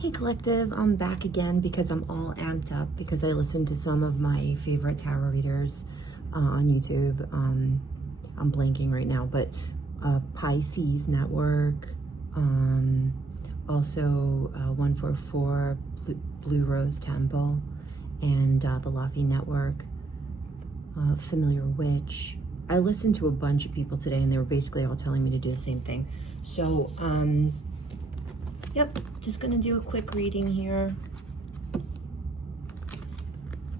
Hey Collective, I'm back again because I'm all amped up because I listened to some of my favorite tarot readers on YouTube. I'm blanking right now, but Pisces Network, also 144 Blue Rose Temple, and the Laffy Network, Familiar Witch. I listened to a bunch of people today and they were basically all telling me to do the same thing. So, yep, just gonna do a quick reading here.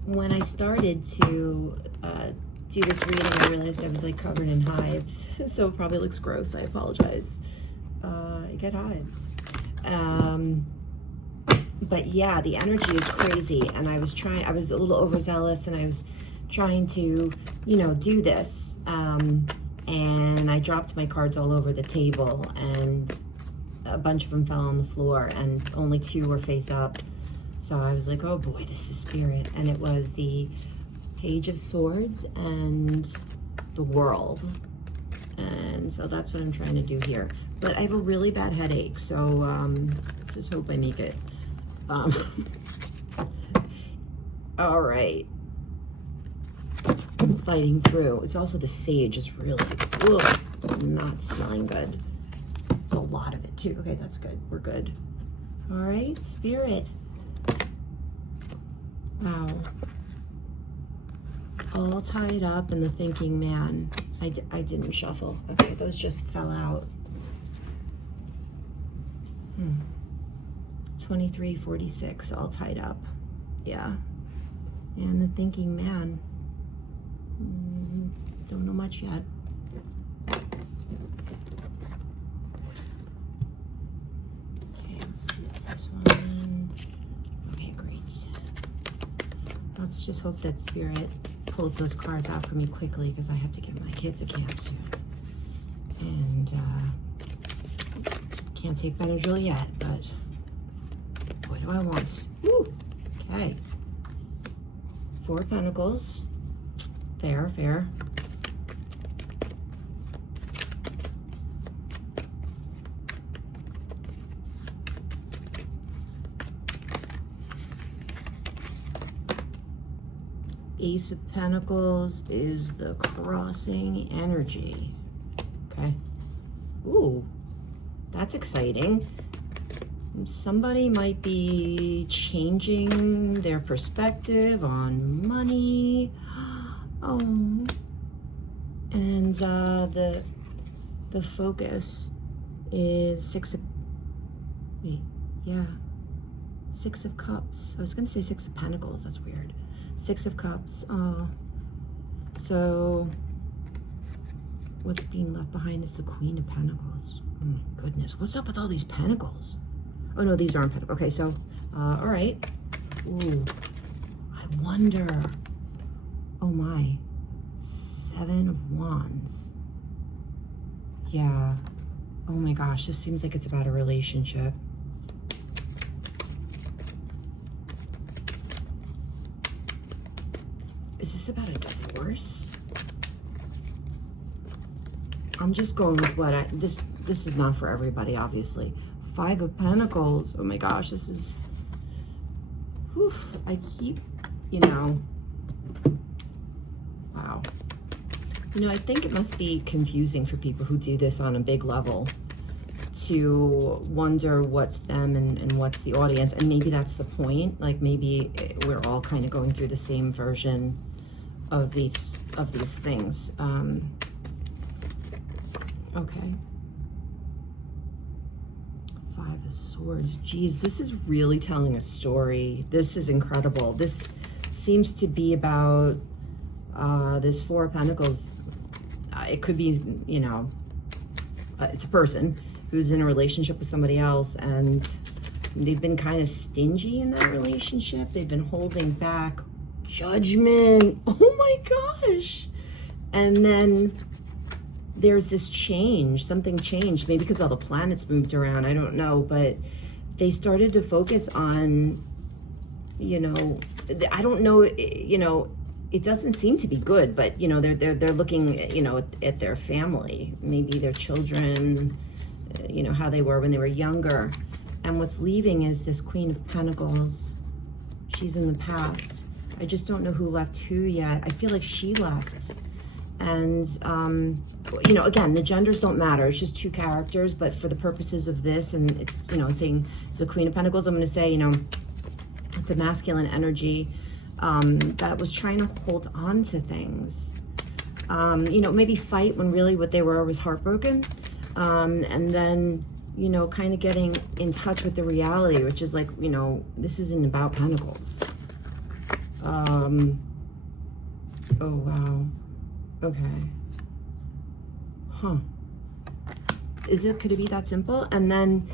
When I started to do this reading, I realized I was like covered in hives, so it probably looks gross. I apologize. I get hives. But yeah, the energy is crazy, and I was a little overzealous, and I was trying to, do this. And I dropped my cards all over the table, and a bunch of them fell on the floor, and only 2 were face up. So I was like, oh boy, this is spirit. And it was the Page of Swords and the World. And so that's what I'm trying to do here. But I have a really bad headache, so let's just hope I make it. All right. I'm fighting through. It's also the sage is really not smelling good. It's a lot of it too. Okay, that's good. We're good. All right, spirit. Wow. All tied up in the thinking man. I didn't shuffle. Okay, those just fell out. 2346, all tied up. Yeah. And the thinking man. Don't know much yet. Okay, let's use this one. Okay, great. Let's just hope that spirit pulls those cards out for me quickly because I have to get my kids a camp soon. And can't take Benadryl yet, but what do I want? Woo! Okay. 4 Pentacles. Fair, fair. Ace of Pentacles is the crossing energy. Okay. Ooh, that's exciting. Somebody might be changing their perspective on money. Oh, and the focus is 6 of, wait, yeah, 6 of Cups. I was gonna say 6 of Pentacles, that's weird. 6 of Cups. So what's being left behind is the Queen of Pentacles. Oh my goodness, what's up with all these pentacles? Oh no, these aren't pentacles. Okay, so all right. Ooh, I wonder. Oh my, 7 of Wands. Yeah. Oh my gosh, this seems like it's about a relationship. Is this about a divorce? I'm just going with what this is not for everybody, obviously. 5 of Pentacles. Oh my gosh, this is, whew, I keep, wow. I think it must be confusing for people who do this on a big level to wonder what's them and what's the audience. And maybe that's the point. Like maybe we're all kind of going through the same version of these things. Okay. 5 of Swords. Geez, this is really telling a story. This is incredible. This seems to be about this 4 of Pentacles. It could be, it's a person who's in a relationship with somebody else, and they've been kind of stingy in that relationship. They've been holding back judgment. Oh my gosh. And then there's this change, something changed, maybe because all the planets moved around, I don't know, but they started to focus on, I don't know, it doesn't seem to be good, but they're looking, at their family, maybe their children, how they were when they were younger. And what's leaving is this Queen of Pentacles. She's in the past. I just don't know who left who yet. I feel like she left. And, you know, again, the genders don't matter. It's just two characters. But for the purposes of this, and it's, you know, saying it's the Queen of Pentacles, I'm going to say, you know, it's a masculine energy that was trying to hold on to things. You know, maybe fight when really what they were was heartbroken. And then, you know, kind of getting in touch with the reality, which is like, you know, this isn't about Pentacles. Oh, wow. Okay. Huh. Could it be that simple? And then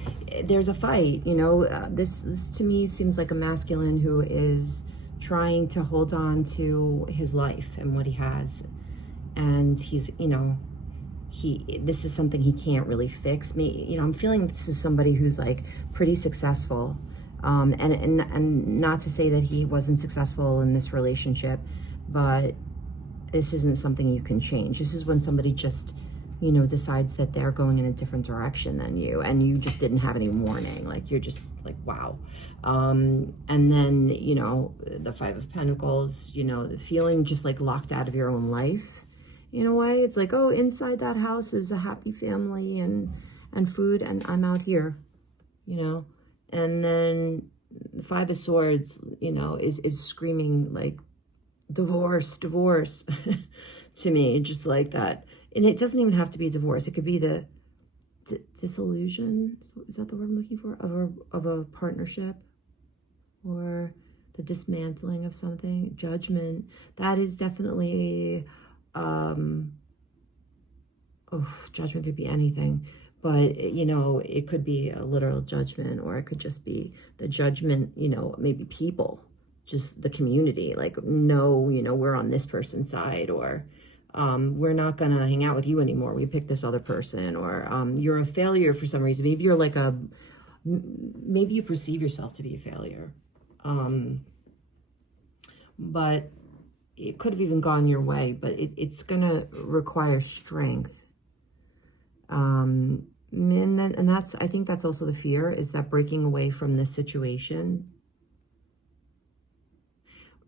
there's a fight, you know, this to me seems like a masculine who is trying to hold on to his life and what he has. And he's, you know, this is something he can't really fix. You know, I'm feeling this is somebody who's like pretty successful. And not to say that he wasn't successful in this relationship, but this isn't something you can change. This is when somebody just, you know, decides that they're going in a different direction than you, and you just didn't have any warning. Like, you're just like, wow. And then, you know, the Five of Pentacles, you know, the feeling just like locked out of your own life. In a way, it's like, oh, inside that house is a happy family and food, and I'm out here, you know. And then the Five of Swords, you know, is screaming like divorce to me, just like that. And it doesn't even have to be divorce. It could be the disillusion. Is that the word I'm looking for? Of a partnership, or the dismantling of something. Judgment. That is definitely. Judgment could be anything, but you know, it could be a literal judgment, or it could just be the judgment, you know, maybe people, just the community, like, no, you know, we're on this person's side, or we're not gonna hang out with you anymore, we picked this other person, or you're a failure for some reason. Maybe you're like maybe you perceive yourself to be a failure, but it could have even gone your way, but it's gonna require strength. And that's, I think that's also the fear, is that breaking away from this situation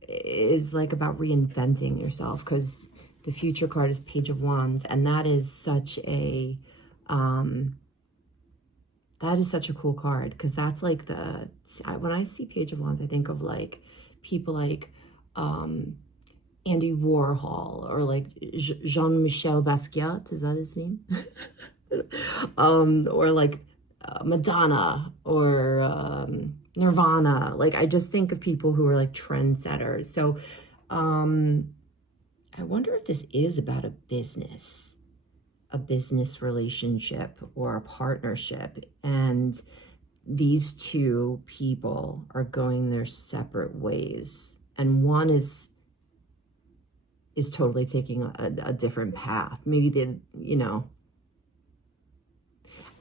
is like about reinventing yourself, because the Future card is Page of Wands, and that is such a cool card, because that's like when I see Page of Wands, I think of like people like Andy Warhol, or like Jean-Michel Basquiat, is that his name? Or like Madonna, or Nirvana. Like, I just think of people who are like trendsetters. So I wonder if this is about a business relationship or a partnership, and these two people are going their separate ways, and one is totally taking a different path. Maybe you know,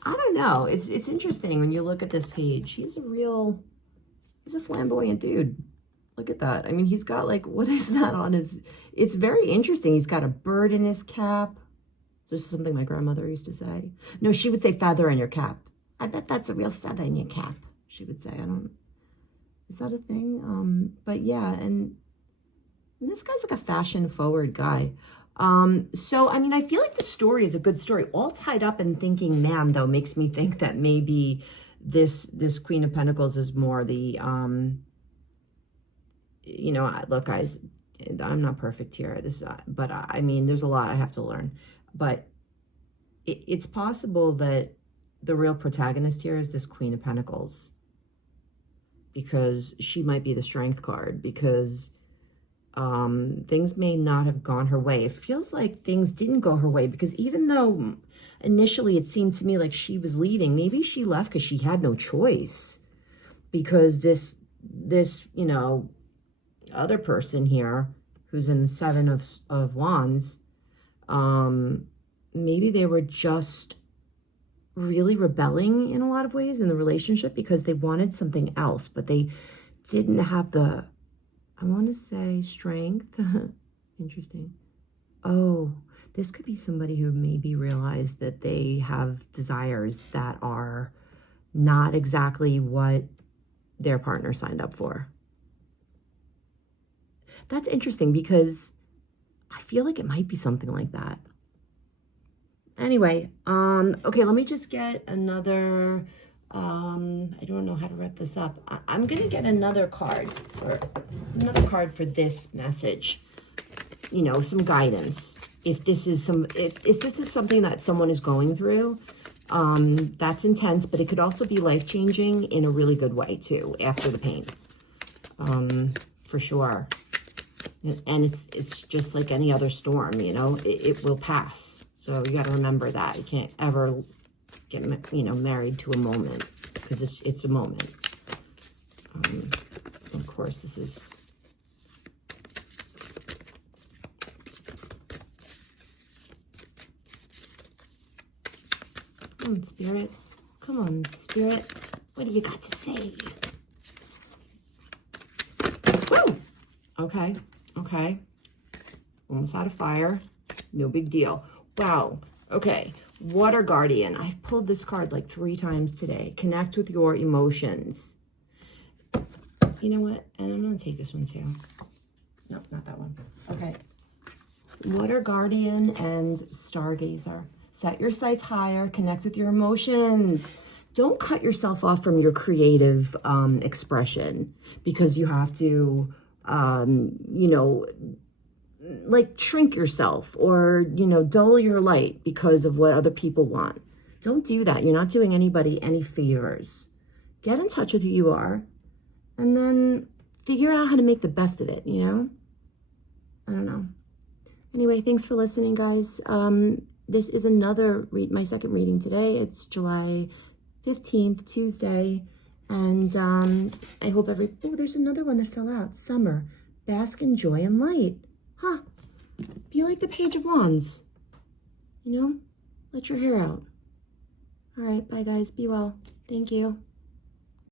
I don't know. It's interesting when you look at this page. He's a flamboyant dude. Look at that. I mean, he's got like, what is that on his, it's very interesting. He's got a bird in his cap. This is something my grandmother used to say. No, she would say feather in your cap. I bet that's a real feather in your cap, she would say. Is that a thing? But yeah, and this guy's like a fashion forward guy. So, I mean, I feel like the story is a good story. All tied up in thinking man, though, makes me think that maybe this Queen of Pentacles is more the, you know, look, guys, I'm not perfect here. But I mean, there's a lot I have to learn. But it's possible that the real protagonist here is this Queen of Pentacles, because she might be the strength card, because things may not have gone her way. It feels like things didn't go her way, because even though initially it seemed to me like she was leaving, maybe she left because she had no choice, because this, you know, other person here who's in the Seven of Wands, maybe they were just really rebelling in a lot of ways in the relationship, because they wanted something else, but they didn't have the, I want to say, strength. Interesting. Oh, this could be somebody who maybe realized that they have desires that are not exactly what their partner signed up for. That's interesting because I feel like it might be something like that. Anyway, okay, let me just get another, I don't know how to wrap this up. I'm going to get another card for this message, you know, some guidance. If this is something that someone is going through, that's intense, but it could also be life-changing in a really good way too, after the pain, for sure. And it's just like any other storm, you know, it will pass. So you got to remember that. You can't ever get, you know, married to a moment, because it's a moment. Of course, this is... Come on, Spirit. Come on, Spirit. What do you got to say? Woo! Okay. Okay. Almost out of fire. No big deal. Wow. Okay. Water Guardian. I've pulled this card like 3 times today. Connect with your emotions. You know what? And I'm going to take this one too. Nope, not that one. Okay. Water Guardian and Stargazer. Set your sights higher. Connect with your emotions. Don't cut yourself off from your creative expression because you have to, you know, like shrink yourself or, you know, dull your light because of what other people want. Don't do that. You're not doing anybody any favors. Get in touch with who you are and then figure out how to make the best of it, you know? I don't know. Anyway, thanks for listening, guys. This is my second reading today. It's July 15th, Tuesday. And I hope there's another one that fell out. Summer. Bask in joy and light. Huh. Be like the Page of Wands. You know? Let your hair out. All right. Bye, guys. Be well. Thank you.